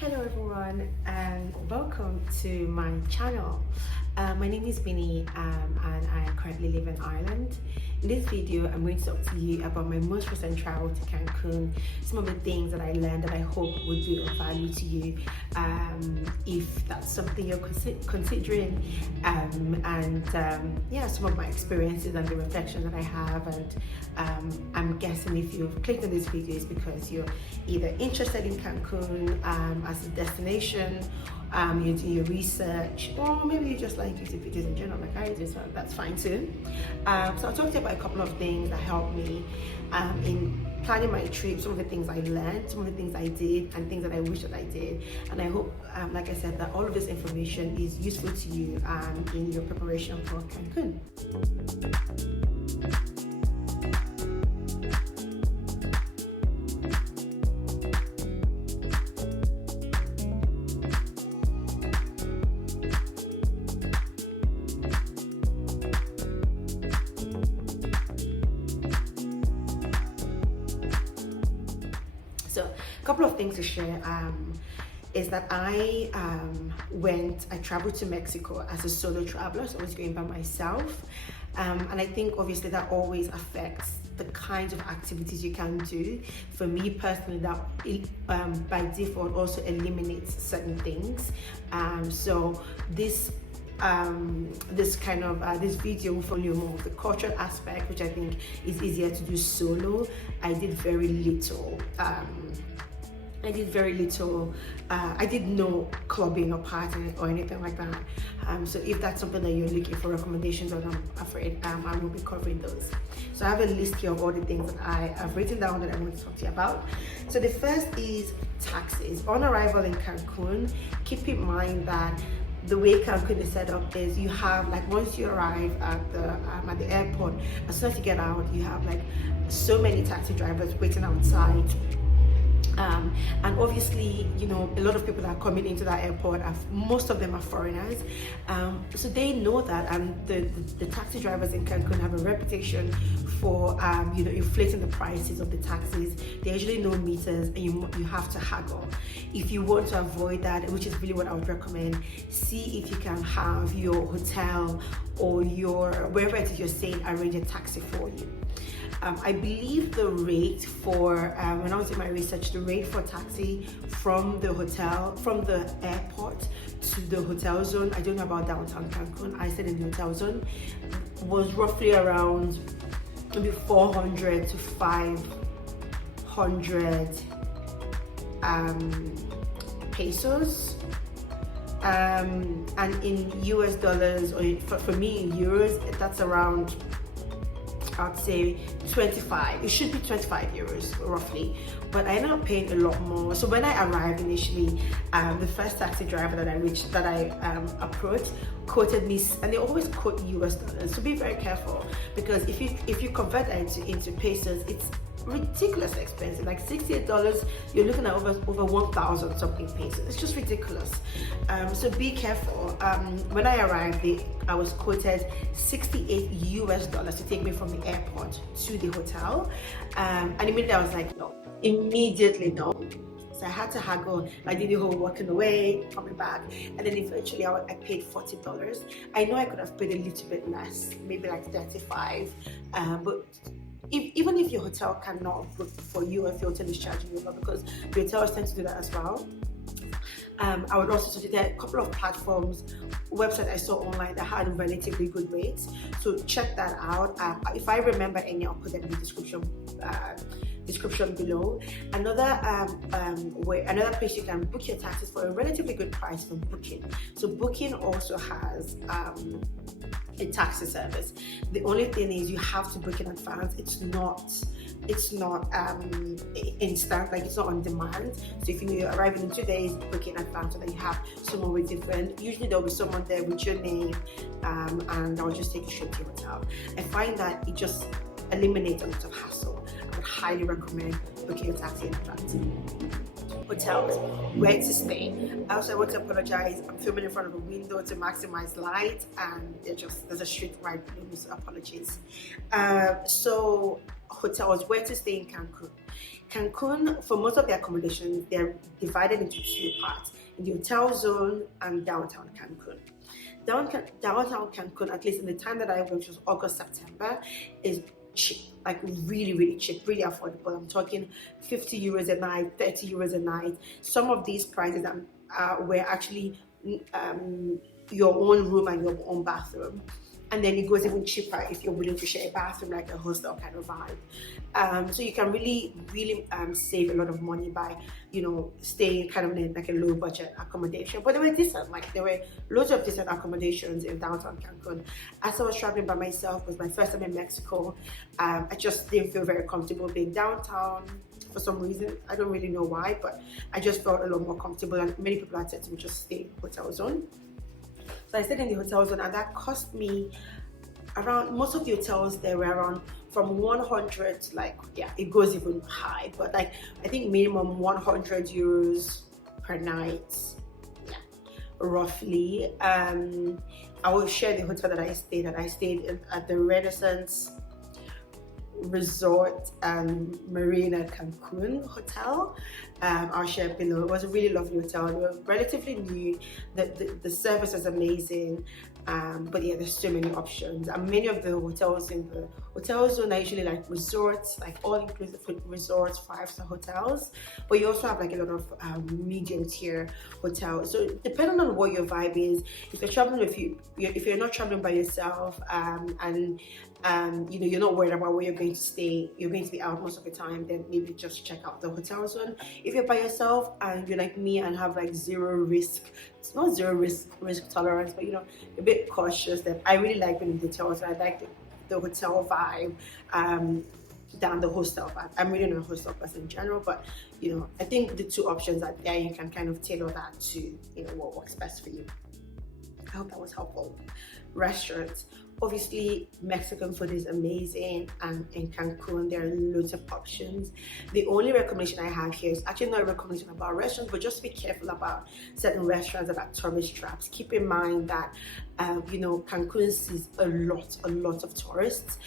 Hello everyone and welcome to my channel. My name is Binny and I currently live in Ireland. In this video I'm going to talk to you about my most recent travel to Cancun, some of the things that I learned that I hope would be of value to you if that's something you're considering, yeah, some of my experiences and the reflections that I have. And I'm guessing if you've clicked on this video is because you're either interested in Cancun as a destination, you're doing your research, or maybe you just like YouTube videos in general like I do, so that's fine too. So I'll talk to you about a couple of things that helped me in planning my trip, some of the things I learned, some of the things I did, and things that I wish that I did. And I hope, like I said, that all of this information is useful to you in your preparation for Cancun. So a couple of things to share is that I traveled to Mexico as a solo traveler, so I was going by myself. And I think obviously that always affects the kinds of activities you can do. For me personally, that by default also eliminates certain things. So this video will follow more of the cultural aspect, which I think is easier to do solo. I did very little. I did no clubbing or partying or anything like that. So if that's something that you're looking for recommendations on, I'm afraid I will be covering those. So I have a list here of all the things that I have written down that I want to talk to you about. So the first is taxis. On arrival in Cancun, keep in mind that the way Cancun is set up is you have, like, once you arrive at the airport, as soon as you get out, you have like so many taxi drivers waiting outside. And obviously, you know, a lot of people that are coming into that airport, most of them are foreigners. So they know that, and the taxi drivers in Cancun have a reputation for, you know, inflating the prices of the taxis. They usually know meters, and you have to haggle. If you want to avoid that, which is really what I would recommend, see if you can have your hotel or wherever it is you're staying arrange a taxi for you. I believe the rate for, when I was doing my research, the rate for taxi from the airport to the hotel zone, I don't know about downtown Cancun, I stayed in the hotel zone, was roughly around maybe 400 to 500 pesos. And in US dollars, or for me in euros, that's around, I'd say 25. It should be 25 euros roughly, but I ended up paying a lot more. So when I arrived initially, the first taxi driver that I approached quoted me, and they always quote US dollars. So be very careful, because if you convert that into pesos, it's ridiculously expensive. Like $68, you're looking at over 1,000 something pesos. It's just ridiculous. So be careful. When I arrived, I was quoted $68 US to take me from the airport to the hotel, and immediately I was like, no. Immediately no. So I had to haggle. I did the whole walking away, coming back, and then eventually I paid $40. I know I could have paid a little bit less, maybe like 35, but even if your hotel cannot book for you, if your hotel is charging you, because the hotels tend to do that as well. I would also suggest there are a couple of platforms, websites I saw online that had relatively good rates, so check that out. If I remember any, I'll put them in the description below. Another place you can book your taxis for a relatively good price for Booking. So Booking also has a taxi service. The only thing is you have to book in advance. It's not instant, like it's not on demand. So if you're arriving in 2 days, book in advance so that you have someone with your friend. Usually there'll be someone there with your name, and I'll just take you straight to your hotel. I find that it just eliminates a lot of hassle. I would highly recommend booking a taxi in advance. hotels, where to stay. Also, I want to apologize. I'm filming in front of a window to maximize light, and there's a street right below me, so apologies. So hotels, where to stay in Cancun. Cancun, for most of the accommodations, they're divided into two parts: in the hotel zone and downtown Cancun. Downtown Cancun, at least in the time that I went, which was August, September, is cheap, like really cheap, really affordable. I'm talking 50 euros a night, 30 euros a night. Some of these prices were actually your own room and your own bathroom. And then it goes even cheaper if you're willing to share a bathroom, like a hostel kind of vibe. So you can really save a lot of money by, staying kind of in like a low budget accommodation. But they were decent, like there were loads of decent accommodations in downtown Cancun. As I was traveling by myself, it was my first time in Mexico. I just didn't feel very comfortable being downtown for some reason. I don't really know why, but I just felt a lot more comfortable, and many people had said to me, just stay in the hotel zone. So I stayed in the hotel zone, and that cost me around, most of the hotels, they were around from 100 to it goes even high, but I think minimum 100 euros per night, roughly. I will share the hotel that I stayed at. I stayed at the Renaissance Resort and Marina Cancun Hotel. I'll share below. It was a really lovely hotel. It was relatively new. The service was amazing. But yeah, there's so many options, and many of the hotels in the hotel zone are usually like resorts, like all-inclusive resorts, 5-star hotels. But you also have like a lot of medium tier hotels. So depending on what your vibe is, if you're traveling if you're not traveling by yourself, and you're not worried about where you're going to stay, you're going to be out most of the time, then maybe just check out the hotel zone. If you're by yourself and you're like me and have like zero risk, it's not zero risk tolerance, but a bit cautious, that I really like being in the hotels. I like the hotel vibe than the hostel vibe. I'm really not a hostel person in general, but I think the two options are there. You can kind of tailor that to what works best for you. I hope that was helpful. Restaurants. Obviously, Mexican food is amazing, and in Cancun there are loads of options. The only recommendation I have here is actually not a recommendation about restaurants, but just be careful about certain restaurants that are tourist traps. Keep in mind that Cancun sees a lot of tourists.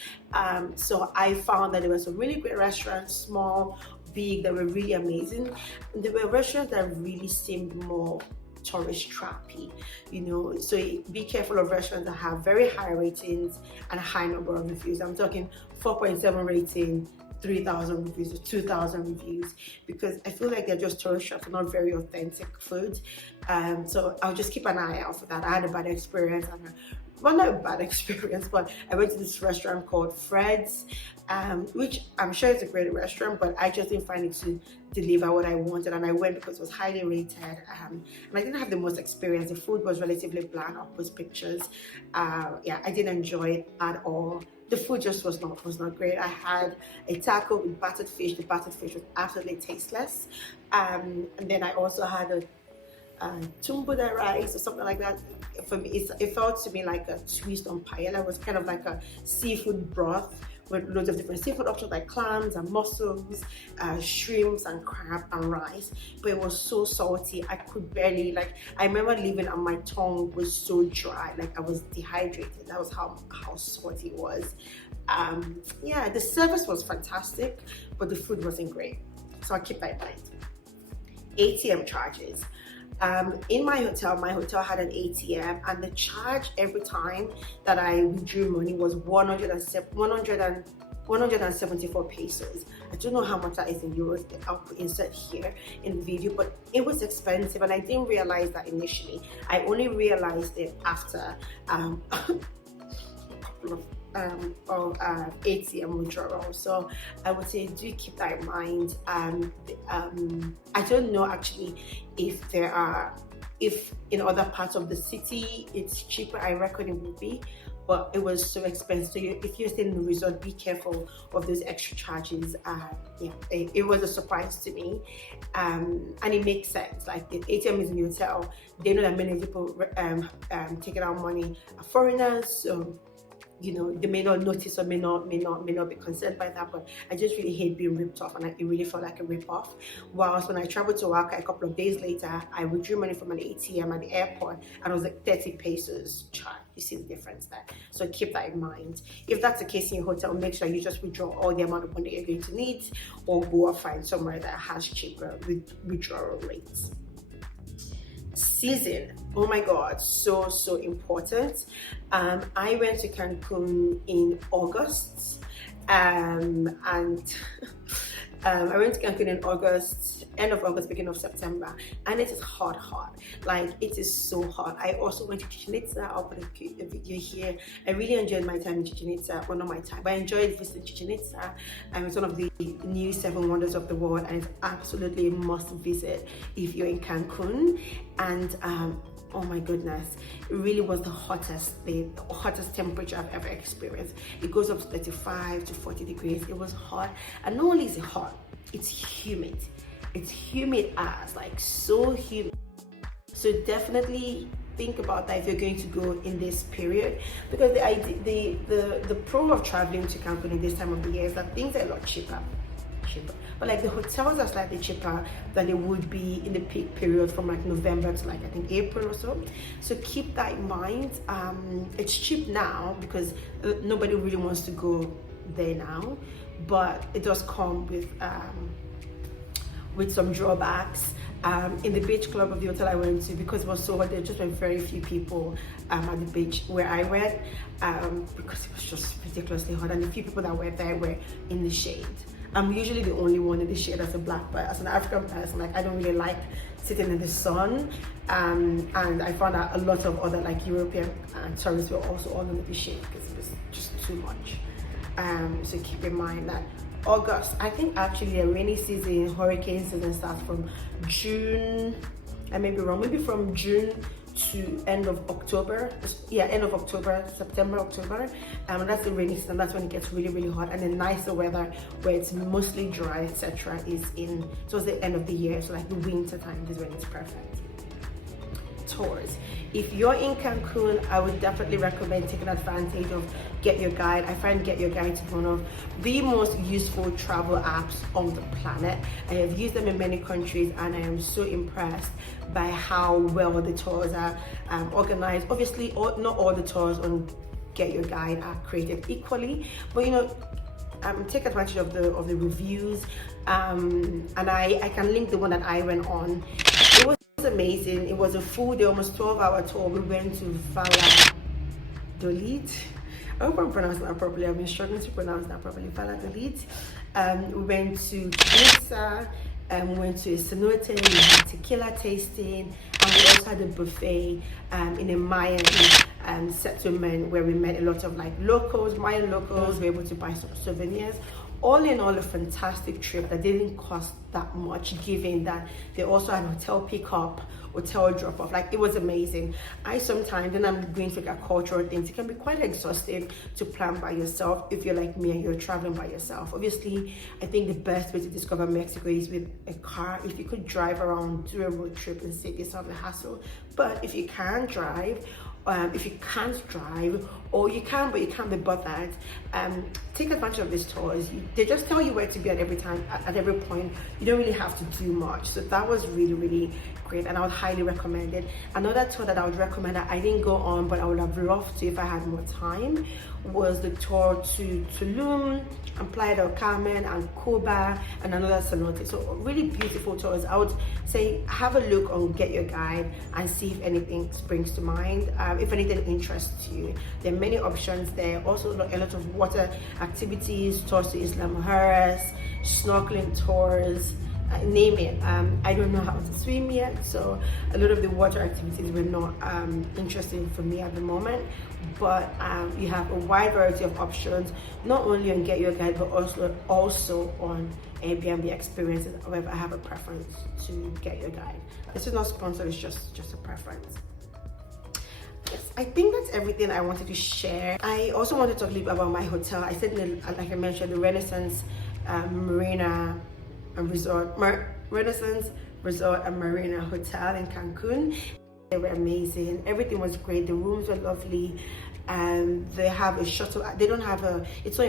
So I found that there were some really great restaurants, small, big, that were really amazing. And there were restaurants that really seemed more tourist trappy, so be careful of restaurants that have very high ratings and a high number of reviews. I'm talking 4.7 rating, 3,000 reviews, or 2,000 reviews, because I feel like they're just tourist traps, not very authentic food. So I'll just keep an eye out for that. I had a bad experience, well, not a bad experience, but I went to this restaurant called Fred's, which I'm sure is a great restaurant, but I just didn't find it to deliver what I wanted, and I went because it was highly rated, and I didn't have the most experience. The food was relatively bland up with pictures. I didn't enjoy it at all. The food just was not great. I had a taco with battered fish. The battered fish was absolutely tasteless, and then I also had a tumbuda rice or something like that. For me, it felt to me like a twist on paella. It was kind of like a seafood broth with loads of different seafood options like clams and mussels, shrimps and crab and rice. But it was so salty, I could barely, I remember leaving and my tongue was so dry, like I was dehydrated. That was how salty it was. The service was fantastic, but the food wasn't great. So I'll keep that in mind. ATM charges. In my hotel had an ATM, and the charge every time that I withdrew money was 174 pesos. I don't know how much that is in euros. I'll insert here in the video, but it was expensive, and I didn't realize that initially. I only realized it after a couple of ATM withdrawals. So I would say do keep that in mind. I don't know actually if in other parts of the city it's cheaper. I reckon it would be, but it was so expensive. So if you're staying in the resort, be careful of those extra charges. It was a surprise to me, and it makes sense. Like, the ATM is in the hotel, they know that many people taking out money are foreigners, so you know, they may not notice or may not be concerned by that, but I just really hate being ripped off, and it really felt like a rip off. Whilst when I traveled to Oaxaca a couple of days later, I withdrew money from an ATM at the airport and it was like 30 pesos charge. You see the difference there. So keep that in mind. If that's the case in your hotel, make sure you just withdraw all the amount of money you're going to need, or go or find somewhere that has cheaper withdrawal rates. Season, oh my god, so important. I went to Cancun in August, and I went to Cancun in August, end of August, beginning of September, and it is hot. Like, it is so hot. I also went to Chichen Itza. I'll put a video here. I really enjoyed my time in Chichen Itza. Well, not my time, but I enjoyed visiting Chichen Itza. It's one of the new 7 wonders of the world, and it's absolutely a must visit if you're in Cancun. And oh my goodness, it really was the hottest temperature I've ever experienced. It goes up to 35 to 40 degrees. It was hot, and not only is it hot, it's humid. It's humid as, like, so humid. So definitely think about that if you're going to go in this period, because the pro of traveling to Cancun in this time of the year is that things are a lot cheaper. But like, the hotels are slightly cheaper than they would be in the peak period from like November to, like, I think April or so. So keep that in mind. It's cheap now because nobody really wants to go there now, but it does come with some drawbacks. In the beach club of the hotel I went to, because it was so hot, there just were very few people at the beach where I went, because it was just ridiculously hot, and the few people that were there were in the shade. I'm usually the only one in the shade as a black person, as an African person. Like, I don't really like sitting in the sun, and I found out a lot of other, like, European tourists were also all in the shade because it was just too much. So keep in mind that August, I think actually the rainy season, hurricane season starts from June. I may be wrong, maybe from June to end of October. Yeah, end of October, September, October. That's the rainy season. That's when it gets really hot, and the nicer weather where it's mostly dry, etc., is towards the end of the year. So like the winter time is when it's perfect. Tours. If you're in Cancun, I would definitely recommend taking advantage of Get Your Guide. I find Get Your Guide to be one of the most useful travel apps on the planet. I have used them in many countries, and I am so impressed by how well the tours are organized. Obviously, not all the tours on Get Your Guide are created equally, but you know, take advantage of the reviews, and I can link the one that I went on. It was amazing. It was a full day, almost 12-hour tour. We went to Valladolid. I hope I'm pronouncing that properly. I've been struggling to pronounce that properly. Valladolid. We went to Mensah, we went to a cenote. We had tequila tasting, and we also had a buffet in a Mayan settlement where we met a lot of like locals, Mayan locals. We were able to buy some souvenirs. All in all, a fantastic trip that didn't cost that much, given that they also had hotel pickup, hotel drop off. Like, it was amazing. I sometimes, when I'm going to like cultural things, it can be quite exhausting to plan by yourself if you're like me and you're traveling by yourself. Obviously, I think the best way to discover Mexico is with a car. If you could drive around, do a road trip and save yourself the hassle. But if you can drive, if you can't drive, or you can but you can't be bothered, take advantage of these tours. They just tell you where to be at every time, at every point. You don't really have to do much. So that was really great, and I would highly recommend it. Another tour that I would recommend that I didn't go on, but I would have loved to if I had more time, was the tour to Tulum and Playa del Carmen and Cuba and another cenote. So really beautiful tours. I would say have a look on Get Your Guide and see if anything springs to mind, if anything interests you. There are many options there. Also a lot of water activities, tours to Isla Mujeres, snorkeling tours, name it. I don't know how to swim yet, so a lot of the water activities were not interesting for me at the moment, but you have a wide variety of options, not only on Get Your Guide but also on Airbnb experiences. However, I have a preference to Get Your Guide. This is not sponsored, it's just a preference. Yes, I think that's everything I wanted to share. I also want to talk a little bit about my hotel. I said, like I mentioned, the Renaissance Marina and Resort, Renaissance Resort and Marina Hotel in Cancun. They were amazing. Everything was great. The rooms were lovely. and they have a shuttle. They don't have a, it's not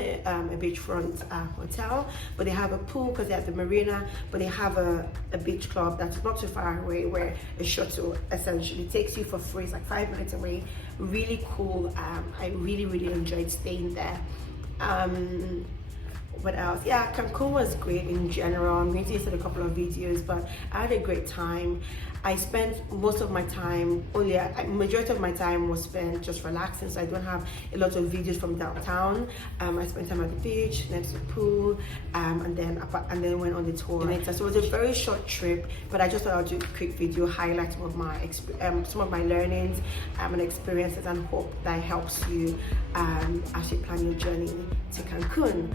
a beachfront hotel, but they have a pool because they have the marina, but they have a beach club that's not too far away, where a shuttle essentially takes you for free. It's like 5 minutes away. Really cool. I really enjoyed staying there. What else? Yeah, Cancun was great in general. I'm going to use a couple of videos, but I had a great time. I spent most of my time, majority of my time was spent just relaxing, so I don't have a lot of videos from downtown. I spent time at the beach, next to the pool, and then went on the tour. So it was a very short trip, but I just thought I'd do a quick video, highlight some of my learnings and experiences, and hope that helps you as you plan your journey to Cancun.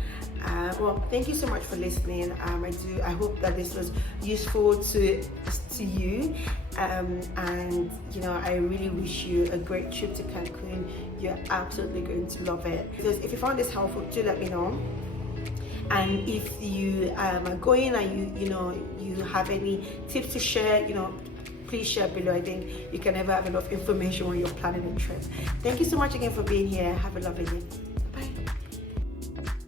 Well, thank you so much for listening. I hope that this was useful to you, and you know, I really wish you a great trip to Cancun. You're absolutely going to love it. Because if you found this helpful, do let me know. And if you are going and you have any tips to share, please share below. I think you can never have enough information when you're planning a trip. Thank you so much again for being here. Have a lovely day.